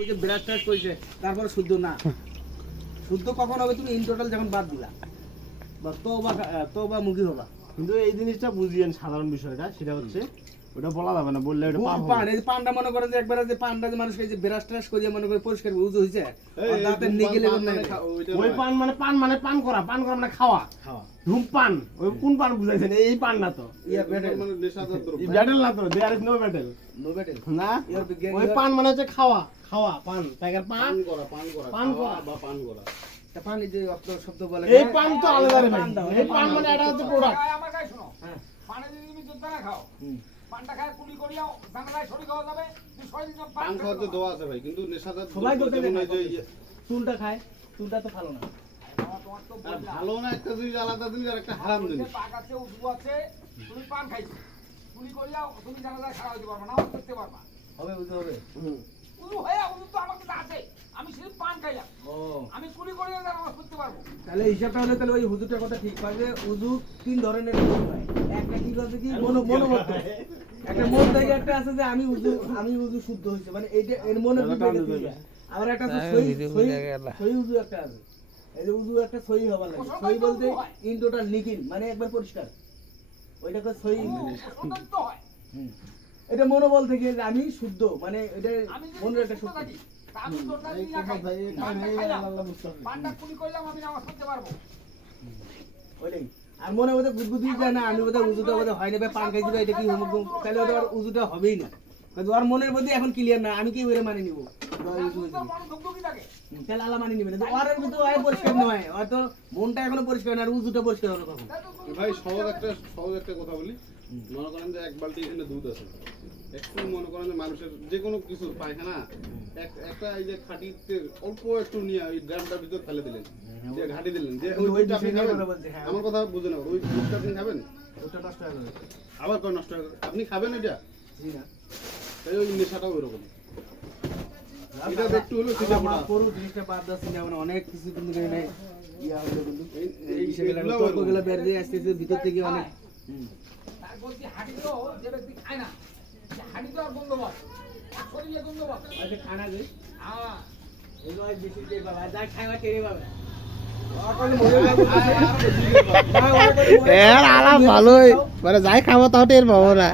ওই টাচ করেছে, তারপরে শুদ্ধ না। শুদ্ধ কখন হবে তুমি ইন টোটাল যখন বাদ দিলা? বা তো বা তো বা মুখী হবা। কিন্তু এই জিনিসটা বুঝিয়েন সাধারণ বিষয়টা, সেটা হচ্ছে ওটা বলা যাবে না বললে ওটা পান এই যে পানটা মনে করে যে একবার যে পানটা যে মানুষ এই যে বিরাট টাচ করিয়ে মনে করে পরিষ্কার উজু আর তাতে নিগেলে ওই পান মানে পান মানে পান করা পান করা মানে খাওয়া। খাওয়া। ধূমপান ওই কোন পান বুঝাইছেন? এই পান না তো। ইয়া বেটেল এই ব্যাটেল না তো there is no battle. No? Betel না ওই পান মানে হচ্ছে খাওয়া খাওয়া পান। টাইগার পান? পান করা তা পানি যে অত শব্দ বলে এই পান তো আলাদা রে ভাই এই পান মানে এটা হচ্ছে প্রোডাক্ট আমার গায়ে শোনো হ্যাঁ। পানে যদি তুমি না খাও খায় কুলি শরীর যাবে তুমি ছয় দিন পান খাওয়ার তো দোয়া আছে ভাই কিন্তু নেশাদার সবাই ইয়ে- চুলটা খায় চুলটা তো ভালো না। তোমার তো আর বললাম, ভালো না একটা জিনিস আলাদা জিনিস আর একটা হারাম জিনিস। পাক আছে উজু আছে তুমি পান খাইছো। তুমি জানালায় খাওয়া হইতে পারবা না করতে পারবা। হবে বুঝতে হবে? উজু হয়ে উজু তো আমার কাছে আছে। আমি শুধু পান খাইলাম। ও। আমি কুলি করিয়া নামাজ করতে পারব। তাহলে হিসাবটা হলে তাহলে ওই হুজুরটার কথা ঠিক পাবে উজু তিন ধরনের হয়। একটা ঠিক আছে কি? মনো মনোমত একটা মন থেকে একটা আছে যে আমি উজু আমি উজু শুদ্ধ হয়েছে। মানে এইটা এর মনে আবার একটা আছে সই সই সই উজু একটা আছে। এই যে উজু একটা সই হবার লাগে। সই বলতে ইন টোটাল নিকিন মানে একবার পরিষ্কার। ওইটাকে সই। এটা মনোবল থেকে যে আমি শুদ্ধ মানে এটা মনের একটা শক্তি। আমি যোদ্ধা যদি না খাই পানটা খাইলাম। পানটা কুলি করলাম আমি নামাজ করতে পারব। ওইটাই। আর মনে মধ্যে বুদবুদি যায় না, আমি বোধহয় উজুটা বোধহয় হয় না ভাই পান খাই দিবে এটা কি তাহলে ওটা উজুটা হবেই না। ওর মনের মধ্যে এখন ক্লিয়ার না, আমি কি ওরে মানে নিব? সুন্দর মন ধুকধুকি থাকে তাহলে আল্লাহ মানে নিবে না ওর ভিতরে ওর পরিষ্কার নয় ওর তো মনটা এখনও পরিষ্কার না আর উজুটা পরিষ্কার কখন তাই ভাই সহজ একটা সহজ একটা কথা বলি মনে করেন যে এক বালতি এখানে দুধ আছে একটু মনে করেন যে মানুষের যে কোনো কিছু পায়খানা একটা এই যে খাটিতে অল্প একটু নিয়ে ওই ড্রামটার ভিতর ফেলে দিলেন দিয়ে ঘাটি দিলেন যে ওই ওই দুধটা আপনি খাবেন। আমার কথা বুঝে না ওই দুধটা আপনি খাবেন ওটা নষ্ট হয়ে যাবে আবার কয় নষ্ট হয়ে গেল। আপনি খাবেন এটা জি না তাই ওই নেশাটাও ওইরকম এটা একটু হলো সেটা আমার পুরো জিনিসটা বাদ দাচ্ছি না মানে অনেক কিছু কিন্তু এখানে ইয়া হলো কিন্তু। এই- এই এই- বিষয়গুলো তর্কগুলো বের দিয়ে আসতেছে ভিতর থেকে অনেক তার বলছি হাঁটিও যে ব্যক্তি খায় না। হাঁটি তো আর বন্ধবাস শরীরে বন্ধবাস আচ্ছা খানা যে হ্যাঁ। এগুলো আর বেশি দিয়ে বাবা যা খাওয়া টেরে পাবে এর আলাপ ভালোই। মানে যাই খাব তাও টের পাবো না।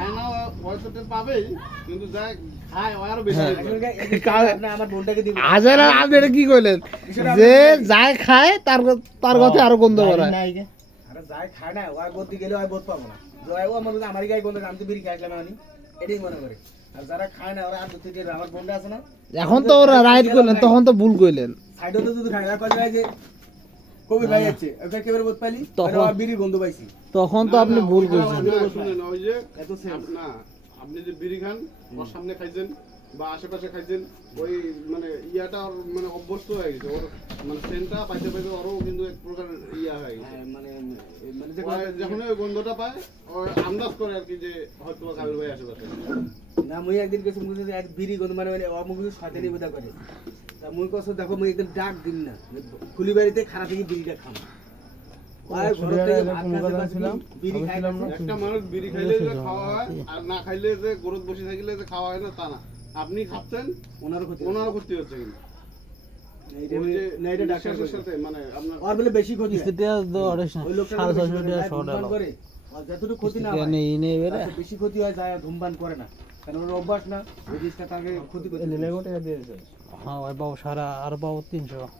খানা পয়সা তো পাবেই কিন্তু যা খায় ও আরও বেশি আপনি আমার বোনটাকে দিবেন। আজের আপনি এটা কি কইলেন? যে যাই খায় তার তার কথা আরও গন্ধ করায় আরে খায় না ওই বোধ গেলে ওই বোধ পাবো না। ও আমার আমার গায়ে গন্ধ আমি তো বিড়ি খাইছিলাম আমি এটাই মনে করে। আর যারা খায় না ওরা আর দূর আমার বোনটা আছে না এখন তো ওরা রাইট করলেন তখন তো ভুল সাইডে তো যদি খায় না কয় যায় যে কবি ভাই যাচ্ছে ওকে কেবল বোধ পাইলি তখন- তখন বিড়ি গন্ধ পাইছি। তখন তো আপনি ভুল কইছেন। না, ওই যে এত না আপনি যে বিড়ি খান ওর সামনে খাইছেন বা আশেপাশে খাইছেন ওই মানে ইয়াটা ওর মানে অভ্যস্ত হয়ে গেছে। ওর মানে সেন্টটা পাইতে পাইতে ওরও কিন্তু এক প্রকার ইয়া হয়ে গেছে। হ্যাঁ, মানে মানে যখন ওই গন্ধটা পায় ও আন্দাজ করে আর কি যে হয়তো কাবির ভাই আশেপাশে। না মুই একদিন গেছি মুই এক বিড়ি গন্ধ মানে মানে অমুক শয়তানি বোধা করে। তা মুই কষ্ট দেখো মুই একদিন ডাক দিন না খুলি বাড়িতে খারাপ থেকে বিড়িটা খাম। আপনি খাচ্ছেন ওনারও ক্ষতি হচ্ছে। কিন্তু। বেশি ক্ষতি হয়। বেশি ক্ষতি যায় ধূমপান করে না। কারণ ওর অভ্যাস না? ওই জিনিসটা তাকে ক্ষতি করতে হ্যাঁ বাবু সারা আর বাবু তিনশো আমার ওই আচ্ছা, মুম্বাই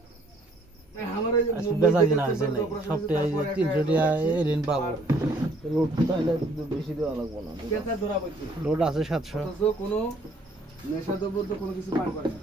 বেচা কিনা হয়েছে নেই সবটাই তারপর একটা তিনশো টাকা এলিন পাবো। আর পেঁচা ধরা পড়ছে। লোড আছে সাতশো। কোনো নেশা দ্রব্য তো কোনো কিছু পান করে না।